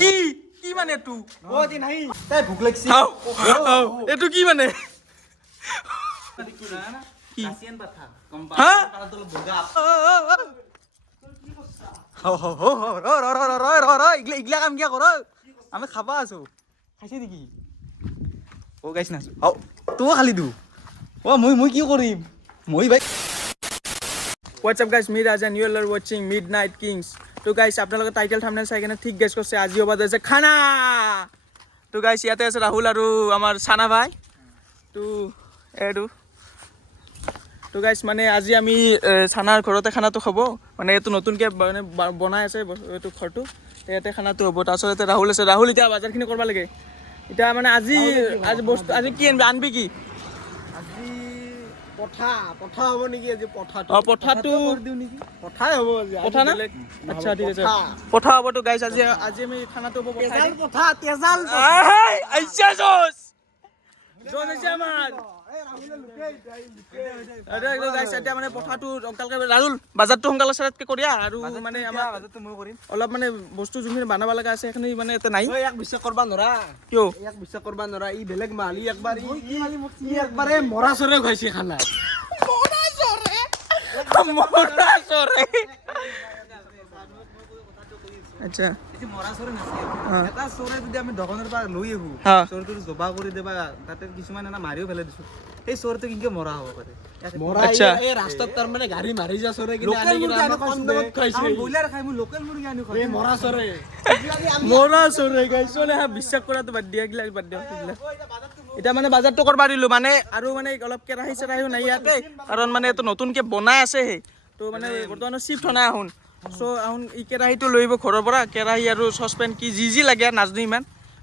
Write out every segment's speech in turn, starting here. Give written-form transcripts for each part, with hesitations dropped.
কি কি মানে তু তাই ভোক লাগছে এইটো কি মানে ইগলা কাম কিয় কৰ আমি খাবা আছো খাইছে নেকি অ গাইছ না তোও খালি দু অ মই কি কৰিম মই ভাই What's up guys, me Raj and you are watching Midnight Kings. So guys, আপোনালোকে টাইটেল থাম্বনেল চাই কেনে ঠিক গেছ কৰিছে আজি হ'ব আছে খানা তো গাইছ ইয়াতে আছে ৰাহুল আৰু আমাৰ সানা ভাই তো এডু তো গাইছ মানে আজি আমি সানাৰ ঘৰতে খানাটো খাব মানে এইটো নতুনকৈ মানে বনাই আছে এইটো ঘৰটো ইয়াতে খানাটো হ'ব তাৰপিছত ৰাহুল আছে ৰাহুল এতিয়া বজাৰখিনি কৰিব লাগে এতিয়া মানে আজি বস্তু আজি কি আনবি কি পঠা হ'ব নেকি আজি পঠাটো পঠাটো দিও নেকি পঠাই হ'ব আজি পঠা না আচ্ছা ঠিক আছে পঠা হ'ব তো গাইছ আজি আমি খানাটো হ'ব পঠা তেজাল আইছা জোস জোস আছে আমাৰ গাইছ এতিয়া মানে পঠাটো সোনকালকে ৰাহুল বাজাৰটো সোনকালে চাৰাতকে কৰিয়া আৰু মানে আমাৰ বাজাৰটো মই কৰিম অলপ মানে বস্তু যোনখিনি বনাব লগা আছে সেইখিনি মানে এটা নাই ইয়াক বিশ্বাস কৰবা নৰা কিয় ইয়াক বিশ্বাস কৰবা নৰা ই বেলেগ মাল ই একবাৰে মৰা চৰে খাইছে খানা মৰা চৰে আচ্ছা মৰা চৰে নাছিল এটা চৰে যদি আমি দোকানৰ পৰা লৈ আহো চৰটো জবা কৰি দেবা তাতে কিছুমান এনা মাৰিও ফেলে দিছো এই চৰটো কিনকে মৰা হ'ব পাৰে মৰা এই ৰাস্তাত তাৰ মানে গাড়ী মাৰি যা চৰে কিনে আনি কিনে কম দামত খাইছে আমি বইলাৰ খাই মই লোকেল মুৰ্গী আনি খাই এই মৰা চৰে গাইছ না বিশ্বাস কৰাটো বাদ দিয়া গিলা বাদ দিয়া এটা মানে বাজাৰটো কৰবা দিলো মানে আৰু মানে অলপ কেৰাহী চেৰাহীও নাই ইয়াতে কাৰণ মানে এইটো নতুনকৈ বনাই আছে তো মানে বৰ্তমান চিফ্ট হোৱা নাই আহোন চ' আহোন ই কেৰাহীটো লৈ আহিব ঘৰৰ পৰা কেৰাহী আৰু চচপেন কি যি লাগে নাজানো ইমান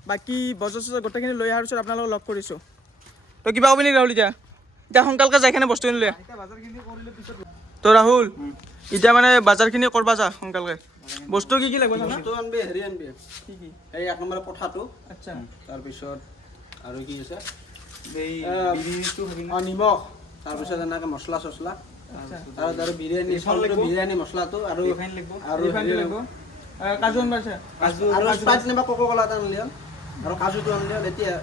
বাকী বজাৰ চজাৰ গোটেইখিনি লৈ অহাৰ পিছত আপোনালোকক লগ কৰিছোঁ তো কিবা ক'বি নেকি ৰাহুল এতিয়া সোনকালকে যাই কিনে বস্তুখিনি লৈ তো ৰাহুল এতিয়া মানে বাজাৰখিনি কৰবা যা সোনকালকে বস্তু কি লাগিব বস্তু আনবি হেৰি আনবি কি কি এই এক নম্বৰ পঠাটো আচ্ছা তাৰপিছত আৰু কি আছে এই নিমখ তাৰপিছত এনেকৈ মছলা চছলা আৰু বিৰিয়ানী মছলাটো আৰু কাজু আনবাৰ আৰু স্প্ৰাইট নাইবা কোকো কোলা এটা আনলি আৰু কাজুটো আনলি এতিয়া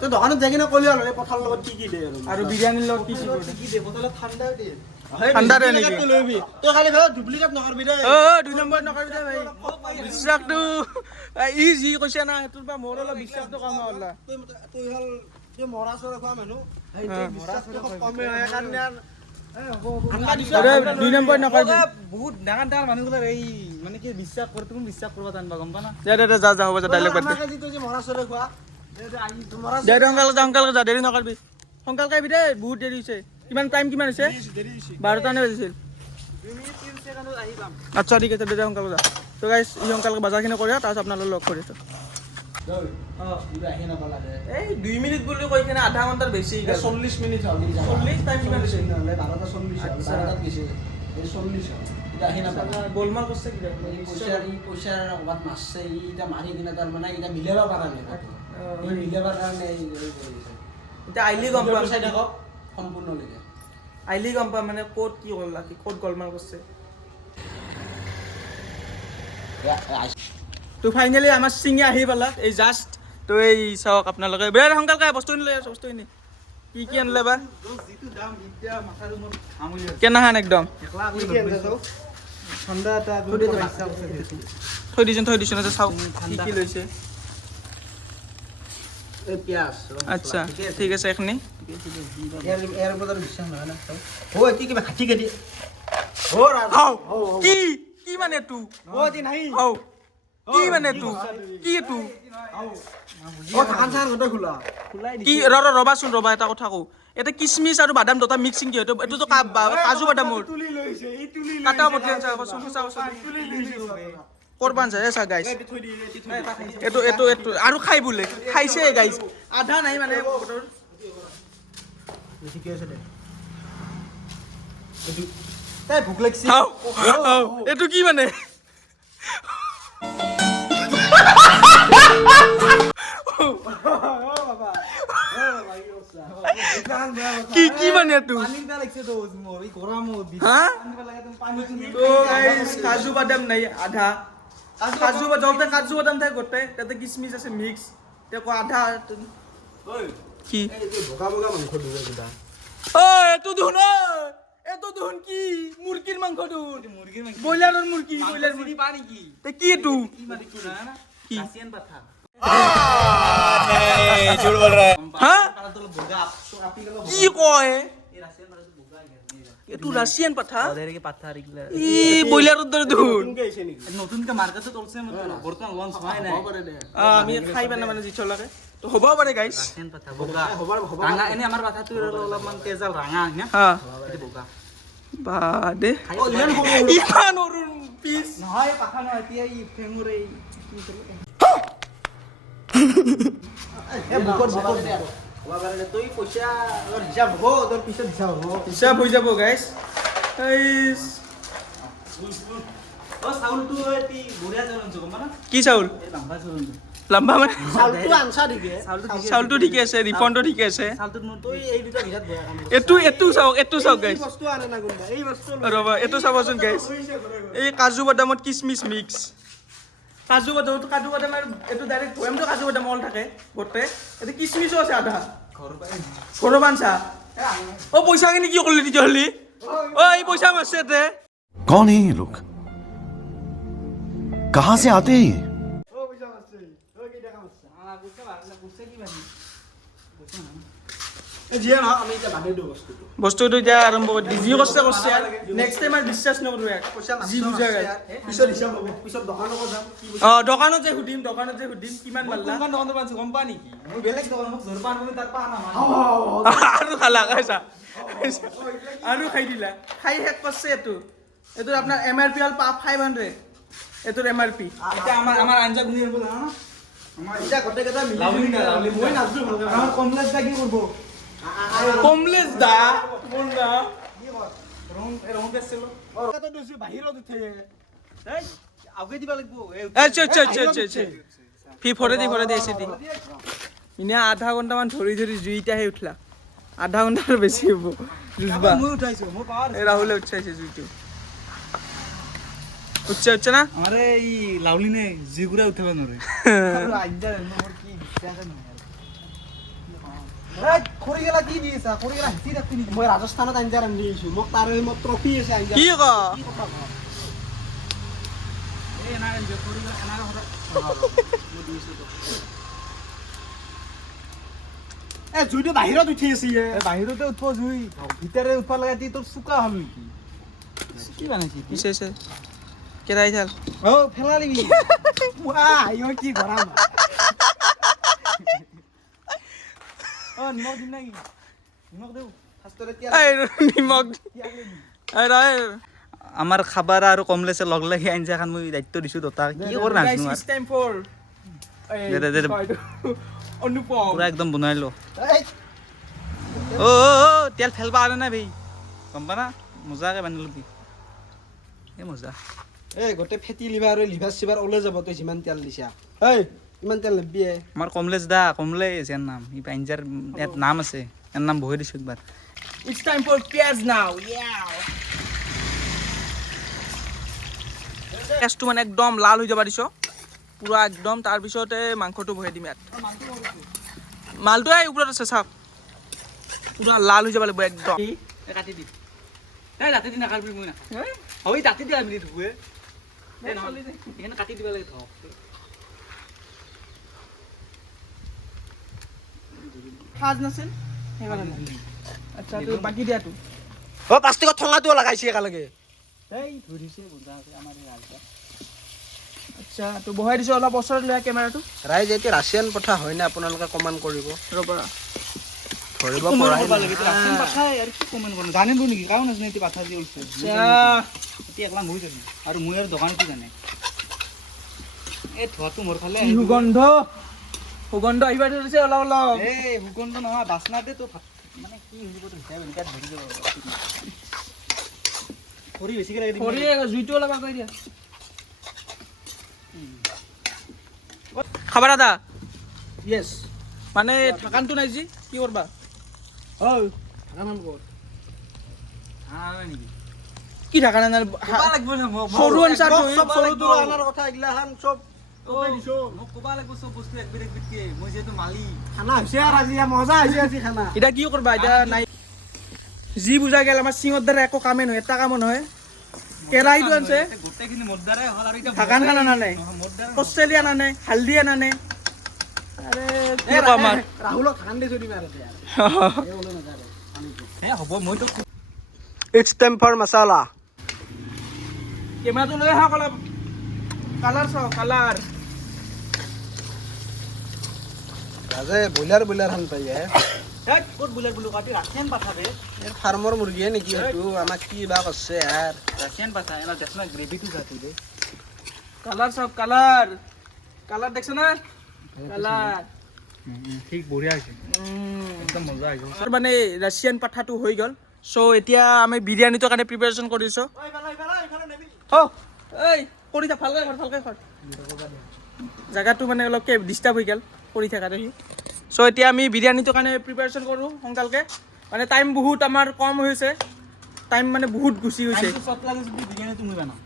তই দোকানত যাই কিনে ক'লি আৰু এই পঠাৰ লগত কি কি দিয়ে আৰু বিৰিয়ানীৰ লগত কি দিয়ে বটলত ঠাণ্ডা দিয়ে ঠাণ্ডা দিয়ে নেকি তই খালি ভাই ডুপ্লিকেট নকৰবি দে দুই নম্বৰ নকৰবি দে ভাই বিশ্বাসটো ই যি কৈছে না সেইটোৰ পৰা মোৰ অলপ বিশ্বাসটো কম হ'ল তই হ'ল তই মৰা চৰা খোৱা মানুহ বিশ্বাসটো কমে হয় কাৰণে দুই নম্বৰ নকৰবি বহুত ডাঙৰ ডাঙৰ মানুহগুলো এই মানে কি বিশ্বাস কৰে তুমি বিশ্বাস কৰবা টানবা গম পা না যা হ'ব যা ডাইলগ বাদ দে যে মৰা চৰে খোৱা দে সোনকালে যা দেৰি নকৰবি সোনকালকে আহিবি দেই বহুত দেৰি হৈছে কিমান টাইম কিমান হৈছে 12টা নে বাজিছিল আচ্ছা ঠিক আছে দে সোনকালে যা তো গাইছ ই সোনকালকে বজাৰখিনি কৰি তাৰপিছত আপোনালোকক লগ কৰিছোঁ এই 2 মিনিট বুলি কৈ কিনে আধা ঘণ্টাৰ বেছি 40 মিনিট হ'ল 40 টাইম কিমান হৈছে 12টা 40 12টাত গৈছে এই 40 এটা আহি নাপালা গোলমাল কৰছে কি পইচা ক'ৰবাত মাছছে ই এটা মাৰি কিনে তাৰ মানে এটা মিলাব পৰা নাই এই মিলাবৰ কাৰণে এই কৰিছে এতিয়া আইলি গম পাম চাই থাকক সম্পূৰ্ণলৈকে আইলি গম পাম মানে ক'ত কি হ'ল ক'ত গোলমাল কৰছে তো ফাইনেলি আমাৰ চিঙি আহি পালা এই জাষ্ট তো এই চাওক আপোনালোকে বেয়া সোনকালকে বস্তুখিনি লৈ আছো বস্তুখিনি কি আনিলে বা যিটো দাম এতিয়া মাথাৰ মোৰ আমুলি কেনাহান একদম ঠাণ্ডা এটা থৈ দিছোঁ চাওক কি লৈছে এই পিয়াজ আচ্ছা ঠিক আছে এইখিনি এর বদল বিশ্বাস নহয় না ও কি কিবা খাটি কাটি কি মানে তু ও দি নাই কি মানে তু কি তু ও থাকান চান গটা খোলা কি ৰবাচোন এটা কথা কওঁ এটা কিচমিচ আৰু বাদাম দুটা মিক্সিং কি এইটো কাজু বাদামৰ তুলি লৈছে এই তুলি কাটা মতে চাওচোন তুলি লৈছে কৰবান যায় চা গাইছ এইটো আৰু খাই বোলে খাইছে গাইছ আধা নাই মানে ঠিকে আছে দে তাই ভোক লাগছে এইটো কি মানে কি মানে এইটো কাজু বাদাম নাই আধা কাজু বাদাম থাকে গোটেই তাতে কিচমিচ আছে মিক্স তেকো আধা কি বগা বগা মাংস দিবে কিবা এটো ধুন কি মুরগির মাংস ধুন ব্ৰইলাৰৰ মুরগি পানি কি তে কি এটো কি রাশিয়ান পাঠা नहीं झूठ बोल रहा है हां কি কয় এটো রাশিয়ান পাঠা ওদের কি পাঠা রিগলা ই ব্ৰইলাৰৰ দৰে ধুন নতুনকে মার্কেটে চলছে বর্তমান লঞ্চ হয় না আমি খাইবা না মানে জি চলাকে তো হ'ব পাৰে গাইস ৰাশিয়ান পাঠা বগা ৰাঙা এনে আমাৰ পাঠাটো অলপমান তেজাল ৰাঙা না হ্যাঁ এটো বগা বা দে ইমান অৰুণ পিস নহয় পাঠা নহয় এতিয়া ই ফেঙুৰে কি চলে এ বুকত বাবারে তুই পয়সা ওর হিসাব হবো তোর পিছত হিসাব হই যাব গাইস গাইস ও চাউল তো এটি বড়িয়া চাউল আনছো গম না কি চাউল এই লম্বা মানে চাউলটো আনছা দিকে চাউলটো ঠিকে আছে রিফান্ডও ঠিকে আছে চাউলটো তুই এই দুটা ভিতৰত বয়া কাম এটু চাওক গাইস বস্তু আনে না গুন্ডা এই বস্তু ৰবা এটু চাবচোন গাইস এই কাজু বাদামত কিচমিচ মিক্স কাজু বাদাম এটো ডাইরেক্ট এমটো কাজু বাদাম অল থাকে গোটে এটো কিচমিচও আছে আধা ঘৰ বানছা ও পয়সা কিনি কি করলি দিতে হলি ও এই পয়সা মারছে তে कौन है ये लोग कहां से आते हैं ये ও পয়সা মারছে ও কি টাকা মারছে বুঝতে পারলা বুঝতে কি বানি এ জিয়া না আমি এটা বানি দেব বস্তুটো যা আরম্ভ কৰি জি কৰছে নেক্সট টাইম আৰ বিশ্বাস নকৰো এক জি বুঝা গেল পিছত হিসাব হ'ব পিছত দোকানত যাম দোকানত যে হুদিম কিমান মাল্লা কোন দোকানত পাঁচ গম পা নেকি মই বেলেগ দোকান মোক জোৰ পান তাৰ পা না আৰু খালা কাইছা আৰু খাই দিলা খাই হেক করছে এটো আপনার এমআরপি আল পা 500 এটোর এমআরপি এটা আমার আঞ্জা গুনি হবো না আমার এটা গটে কথা লাভলি মই নাজু ভালকে আমার কমলেশ দা কি করব কমলেশ দা বল না কি কর রং গেছিল কত দসি বাহিরত উঠে এই আগে দিবা লাগবো আচ্ছা ফি ফরে দি এসে ইনে আধা ঘন্টা মান ধৰি জুইটাহে উঠলা আধা ঘন্টাৰ বেছি হ'ব জুজবা মই উঠাইছো মই পাৱাৰ এই ৰাহুলে উঠাইছে জুইটো উঠছে না আৰে এই লাউলি নে জিগুৰা উঠাব নৰে আৰু আইজা মোৰ কি বিশ্বাস নহয় এই খৰি গলা কি দিছা খৰি গলা হিতি ৰাখি নি মই ৰাজস্থানত আঞ্জা ৰান্ধি আইছো মোক তাৰে মোক ট্ৰফি আছে আঞ্জা কি কথা এই না আঞ্জা খৰি গলা এনাৰ হৰা মই দিছো এ জুইটো বাহিৰত উঠি আছে বাহিৰতে উঠব জুই ভিতৰে উঠবা লাগে তি তোৰ চুকা হল নেকি কি বানাইছি পিছে কেৰাই থাল ও ফেলা লিবি ওয়া আইও কি গৰাম ও নিমখ দিম নাকি নিমখ দেও ফাষ্টৰে তিয়া এই নিমখ এই ৰাই আমাৰ খাবাৰ আৰু কমলেছে লগ লাগি আনজা খান মই দায়িত্ব দিছো দতা কি কৰ নাজনো গাইস টাইম ফৰ অনুপম পুরা একদম বনাই লো ও তেল ফেলবা আরে না ভাই গম পা না মজাকে বানিলো কি এ মজা এই গোটে ফেটি লিভাৰ আৰু লিভাৰ সিভাৰ ওলে যাব তই যিমান তেল দিছা এই ইমান তেল লবি আমাৰ কমলেশ এৰ নাম ই পাঞ্জাৰ এত নাম আছে এর নাম বহে দিছো একবার ইটস টাইম ফর পিয়াজ নাও পেঁয়াজটো মানে একদম লাল হৈ যাবা দিছো পুরা একদম তার পিছতে মাংসটো বহে দিম ইয়াত মালটো এই ওপৰত আছে চাওক পুৰা লাল হৈ যাব লাগিব একদম কাটি দি এই ৰাতি দিনা কাটবি মই না হয় ৰাতি দিয়া মিলি ধুৱে এই নহলে এনে কাটি দিবা লাগে ধক খাজ নাছিল আচ্ছা তো বাকি দিয়া তো ও প্লাষ্টিকত ঠঙাটো লগাইছে একালগে এই ধৰিছে বুজা আছে আমাৰ এই ৰাজা আচ্ছা তো বহাই দিছো অলপ ওচৰত লৈ কেমেৰাটো ৰাইজ এতে ৰাছিয়ান পঠা হয় না আপোনালোকে কমেন্ট কৰিব ৰবা ধৰিব পৰা লাগে ৰাছিয়ান পঠা আৰু কি কমেন্ট কৰিব জানেন নেকি কাও নাজানে এতি পঠা দি উলছে আচ্ছা এতি একলা মই জানি আৰু মই আৰু দোকানটো জানে এই ধোৱাটো মোৰ ফালে সুগন্ধ আহিবা ধৰিছে অলপ এই সুগন্ধ নহয় বাসনাতে তো মানে কি হ'ব তো হিচাপ এনেকা ধৰি যাব খৰি বেছিকে লাগি খৰি জুইটো লগাই কৈ দিয়া খাবার দাদা ইয়েস মানে থাকানটো নাই জি কি করবা ও থাকান কর হ্যাঁ নেকি কি থাকা নাই ক'বা লাগব না মোক সৰু আনছা সৰুটো আনাৰ কথা এইগিলাখান চব মোক ক'বা লাগব চব বস্তু একবিধ একবিধকে মই যিহেতু মালিক খানা হৈছে আৰু আজি মজা হৈছে আজি খানা এতিয়া কি কৰবা এতিয়া নাই যি বুজা গেল আমাৰ চিঙৰ দ্বাৰা একো কামেই নহয় এটা কামো নহয় কেৰাহীটো আনছে গোটেইখিনি মোৰ দ্বাৰাই হ'ল আৰু এতিয়া ঢাকান খান আনা নাই মোৰ দ্বাৰা কষ্টেলি আনা নাই হালধি আনা নাই আৰে কি ক'ম আমাৰ ৰাহুলক ধান দি চলিবা আৰু হে হ'ব মইতো ইটছ টাইম ফৰ মছালা কেমেৰাটো লৈ আহক অলপ কালাৰ চাওক কালাৰ ৰাজে ব্ৰইলাৰ খান পাই ক'ত বোলে বোলো কাটি ৰাখিয়ান পাঠাবে ফাৰ্মৰ মুৰ্গীয়ে নেকি সেইটো আমাক কি বা কৰছে ইয়াৰ ৰাখিয়ান পাঠা এনা দেখছ না গ্ৰেভিটো যাতি দে কালাৰ চাওক কালাৰ কালাৰ দেখছ না কালাৰ ঠিক বঢ়িয়া হৈছে একদম মজা আহিব আৰু মানে ৰাছিয়ান পাঠাটো হৈ গ'ল চ' এতিয়া আমি বিৰিয়ানীটোৰ কাৰণে প্ৰিপাৰেশ্যন কৰিছোঁ এই কৰি থাক ভালকৈ কৰ জেগাটো মানে অলপ ডিষ্টাৰ্ব হৈ গ'ল কৰি থাকাটো সি চ' এতিয়া আমি বিৰিয়ানীটোৰ কাৰণে প্ৰিপাৰেশ্যন কৰোঁ সোনকালকৈ মানে টাইম বহুত আমাৰ কম হৈছে টাইম মানে বহুত গুচি গৈছে চব লাগে যদি বিৰিয়ানীটো মই বনাম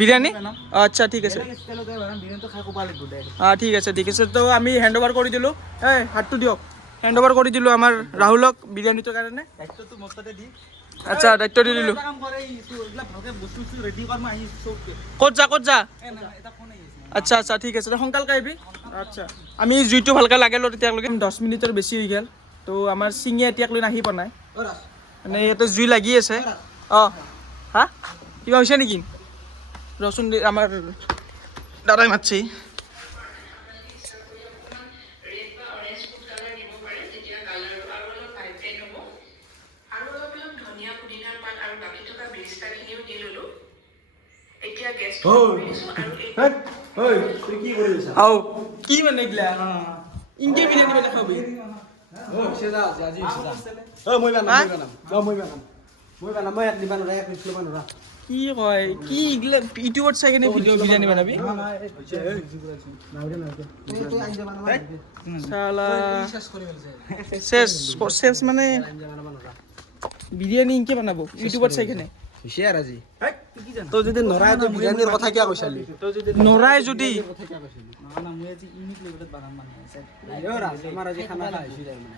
বিৰিয়ানী আচ্ছা ঠিক আছে ষ্টাইলতে বনাম বিৰিয়ানীটো খাই ক'বা লাগিব দে ঠিক আছে তো আমি হেণ্ড অভাৰ কৰি দিলোঁ এই হাতটো দিয়ক হেণ্ড অভাৰ কৰি দিলোঁ আমাৰ ৰাহুলক বিৰিয়ানীটোৰ কাৰণে দায়িত্বটো মোৰ তাতে দি আচ্ছা দায়িত্ব দি দিলোঁ এটা কাম কৰে এইবিলাক ভালকে বস্তু ৰেডি কৰ মই আহি চব ক'ত যা এটা ফোন আহি আচ্ছা আছে ঠিক আছে তই সোনকালকে আহিবি আচ্ছা আমি জুইটো ভালকৈ লাগালোঁ তেতিয়ালৈকে 10 মিনিটৰ বেছি হৈ গ'ল তো আমাৰ চিঙিয়ে এতিয়ালৈ নাহি পোৱা নাই মানে ইয়াতে জুই লাগি আছে অঁ হা কিবা হৈছে নেকি ৰচোন আমাৰ দাদাই মাতছি কি মানে এইগিলা ইনকে বিৰিয়ানী মানে খাবি কি কয় কি এইগিলা ইউটিউবত চাই কিনে ভিডিঅ' বিৰিয়ানী বনাবি চালা চেছ মানে বিৰিয়ানী ইনকে বনাব ইউটিউবত চাই কিনে আজি তই যদি নৰাই তই বিৰিয়ানীৰ কথা কিয় কৈছালি নৰাই যদি না মই আজি ইউনিক লেভেলত বানাম মানে আমাৰ আজি খানা খাই হৈছি যায় মানে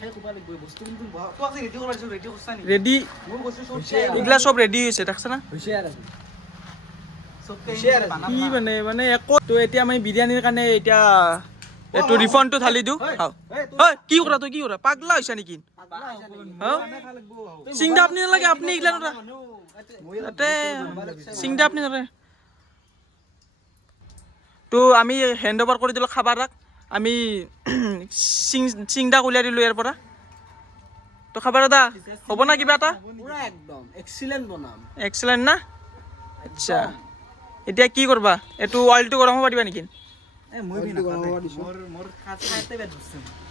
খাই ক'বা লাগিব বস্তু কিন্তু তো আজি ৰেডি কৰাইছো ৰেডি কৰছা নি ৰেডি মোৰ বস্তু চব এইগিলা চব ৰেডি হৈছে দেখছা না হৈছে আৰু চব বানাম কি মানে একো তো এতিয়া আমি বিৰিয়ানীৰ কাৰণে এতিয়া এইটো ৰিফাণ্ডটো ঢালি দিওঁ খাওঁ ঐ কি কৰা তই কি কৰা পাগলা হৈছা নেকি চিংদা আপনি নালাগে আপনি এইগিলা নৰা তাতে চিংদা আপনি নৰে তো আমি হেণ্ড অভাৰ কৰি দিলোঁ খাবাৰাক আমি চিংদাক উলিয়াই দিলোঁ ইয়াৰ পৰা তো খাবাৰ দাদা হ'ব না কিবা এটা পুৰা একদম এক্সিলেণ্ট বনাম এক্সেলেণ্ট না আচ্ছা এতিয়া কি কৰবা এইটো অইলটো গৰম হ'ব দিবা নেকি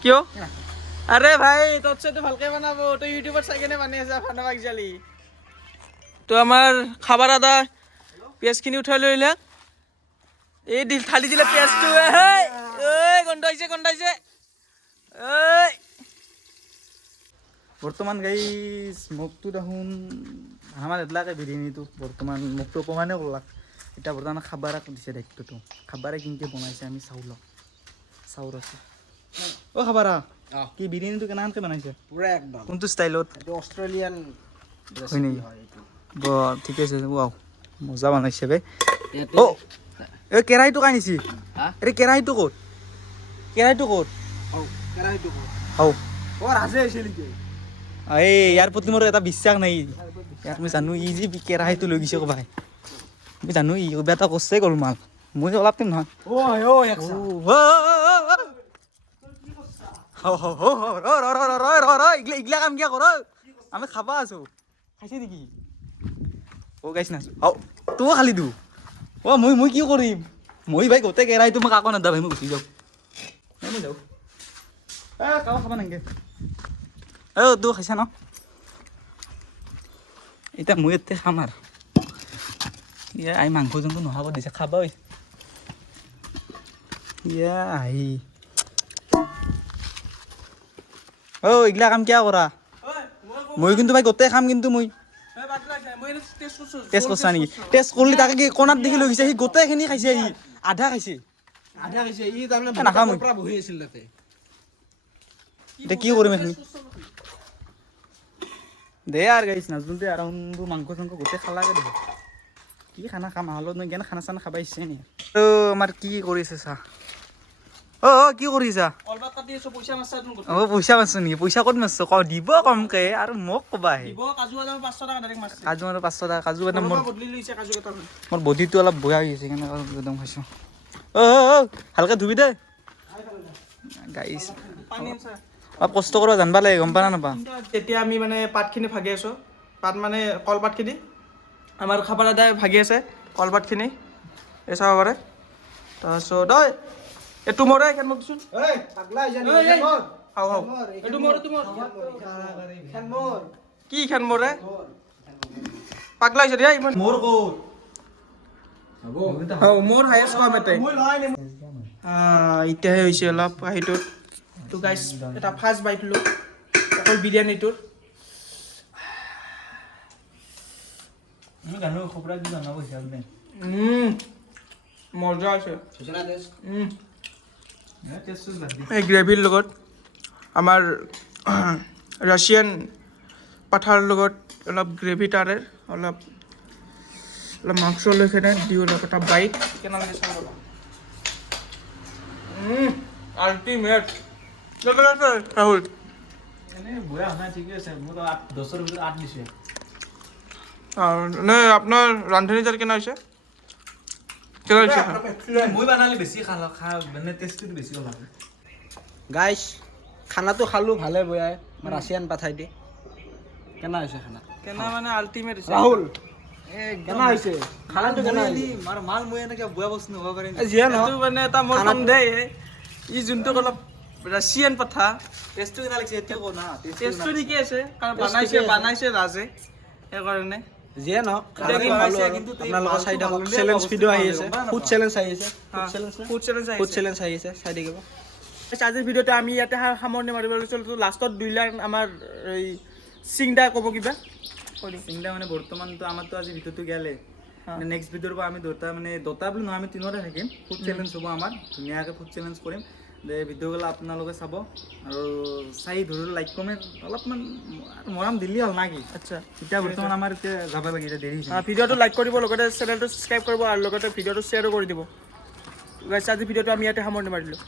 কিয় আৰে ভাই তোৰ চাইটো ভালকে বনাব তই ইউটিউবত চাই কেনে বনাই আছা খানা বাগজালি তো আমাৰ খাবাৰ আদা পিঁয়াজখিনি উঠাই লৈ আহিলে এই ঢালি দিলে পিঁয়াজটো ঐ গন্ধাইছে ঐ বৰ্তমান গাইজ মোকতো দেখোন আমাৰ এডলাকে বিৰিয়ানীটো বৰ্তমান মোকতো অপমানে কৰলাক এতিয়া বৰ্তমান খাবাৰাক দিছে দায়িত্বটো খাবাৰে কিনকে বনাইছে আমি চাউল আছে অ' খাবাৰা কি বিৰিয়ানীটো কেনেকৈ বনাইছে পুৰা একদম কোনটো ষ্টাইলত এইটো অষ্ট্ৰেলিয়ান হয় নেকি ঠিকে আছে ৱাও মজা বনাইছে বে অ' এই কেৰাহীটো কাই নিছি এই কেৰাহীটো ক'ত হও ৰাজে হৈছে নেকি এই ইয়াৰ প্ৰতি মোৰ এটা বিশ্বাস নাই ইয়াক মই জানো ই যি কেৰাহীটো লৈ গৈছে ক'বাই মই জানো ই কিবা এটা কৰছে গ'ল মাল মই অলপ টাইম নহয় ইগলা কাম কিয় কৰ আমি খাবা আছো খাইছে নেকি অ' গাইছ নাছো তোও খালি দিওঁ অ' মই কি কৰিম মই ভাই গোটেই কেৰাহীটো মই কাকো নেদা ভাই মই গুচি যাওঁ মই যাওঁ কাকো খাবা নাংগে তোৰ খাইছা ন এতিয়া মই এতিয়া খাম আৰু ইয়া আই মাংস যোনটো নখাব দিছে খাবা ইয়া আহি এইগিলা কাম কিয় কৰা মই কিন্তু ভাই গোটেই খাম কিন্তু মই টেষ্ট কৰছা নেকি টেষ্ট কৰিলি তাকে কি কোণাত দেখি লৈ গৈছে সি গোটেইখিনি খাইছে সি আধা খাইছে আধা হৈছে ই তাৰমানে নাখাওঁ মই। পৰা বহি আছিল তাতে এতিয়া কি কৰিম এইখিনি দে আৰু গাইছ নাজনো দে আৰু মাংস চাংস গোটেই খালাকে দিব কি খানা খাম হলত মই কেনে খানা চানা খাব ইচ্ছা নেকি আৰু আমাৰ কি কৰিছে চা কি কৰিছা কলপাত কাটি আছো পইচা মাছছা তুমি পইচা মাৰছো নেকি পইচা ক'ত মাৰছো দিব কমকে আৰু মোক ক'বা আহে দিব কাজু বাদাম 500 টাকা ডাইৰেক্ট মাছছে কাজু মানৰ 500 টকা কাজু বাদাম মোৰ বদলি লৈছে কাজু কেইটা মোৰ বডিটো অলপ বয়া হৈ গৈছে কেনে কাজু বাদাম খাইছো ভালকে ধুবি দে গাইছ পানী আনছা অলপ কষ্ট কৰিব জানবা লাগে গম পা না নাপা এতিয়া আমি মানে পাতখিনি ভাগি আছো পাত মানে কলপাতখিনি আমাৰ খাবাৰ দাদাই ভাগি আছে কলপাতখিনি এই চাব পাৰে তাৰপিছত এইটো মৰে কেন মোক দিছোন এই পাগলা হৈ জানি হাও এইটো মৰে তোমাৰ খেন মোৰ কি খান মৰে পাগলা হৈছে দিয়া ইমান মোৰ ক'ত মোৰ হায়েষ্ট কম এটাই মই লয় নে এতিয়াহে হৈছে অলপ কাহিটোত তো গাইছ এটা ফাৰ্ষ্ট বাইট লো অকল বিৰিয়ানীটোৰ মই জানো খবৰা কি জানা কৈছা নে মজা আছে সুচনা দেশ টেষ্ট বাদ দি এই গ্ৰেভিৰ লগত আমাৰ ৰাছিয়ান পাঠাৰ লগত অলপ গ্ৰেভি তাৰে অলপ মাংস লৈ কিনে দিওঁ অলপ এটা বাইট কেনে লাগে চাব আল্টিমেট ৰাহুল এনে বয়া হোৱা ঠিকে আছে মোৰ 10ৰ ভিতৰত 8 দিছে নে আপোনাৰ ৰান্ধনী জাল কেনে হৈছে কেনে হৈছে মই বানালে বেছি খালা মানে টেষ্টটো বেছি হ'ল গাইছ খানাটো খালো ভালে বয়াই ৰাছিয়ান পাঠাই দি কেনা হৈছে খানা কেনে মানে আল্টিমেট হৈছে ৰাহুল কেনা হৈছে খানাটো কেনা হৈছে মাৰ মাল মই এনেকে বয়া বস্তু নহ'ব পাৰে যিয়ে এইটো নহওক মানে এটা মোৰ সন্দেহ ই যোনটো অলপ ৰাছিয়ান পাঠা টেষ্টটো কেনে লাগিছে এতিয়া কো না টেষ্টটো ঠিকে আছে কাৰণ বানাইছে ৰাজে সেইকাৰণে যিয়ে নহওক এতিয়া কি খানাটো হৈছে, ভালো আৰু আপোনালোকৰ চাই থাকক চেলেঞ্জ ভিডিঅ' আহি আছে ফুড চেলেঞ্জ আহি আছে ফুড চেলেঞ্জ ফুড চেলেঞ্জ আহি আছে চাই থাকিব আজিৰ ভিডিঅ'টো আমি ইয়াতে সামৰণি মাৰিব লৈছিলোঁ লাষ্টত 2 লাখ আমাৰ এই সিংদা ক'ব কিবা চিংদা মানে বৰ্তমানতো আমাৰতো আজি ভিডিঅ'টো গেলে নেক্সট ভিডিঅ'ৰ পৰা আমি দুটা বুলি নহয় আমি 3টা থাকিম ফুড চেলেঞ্জ হ'ব আমাৰ ধুনীয়াকৈ ফুড চেলেঞ্জ কৰিম দে ভিডিঅ'গুলো আপোনালোকে চাব আৰু চাই ধৰি লাইক কমেণ্ট অলপমান মৰম দিলি হ'ল না কি আচ্ছা এতিয়া বৰ্তমান আমাৰ এতিয়া যাব লাগে এতিয়া দেৰি হৈছে ভিডিঅ'টো লাইক কৰিব লগতে চেনেলটো ছাবস্ক্ৰাইব কৰিব আৰু লগতে ভিডিঅ'টো শ্বেয়াৰো কৰি দিব গাইছ আজি ভিডিঅ'টো আমি ইয়াতে সামৰণি মাৰিলোঁ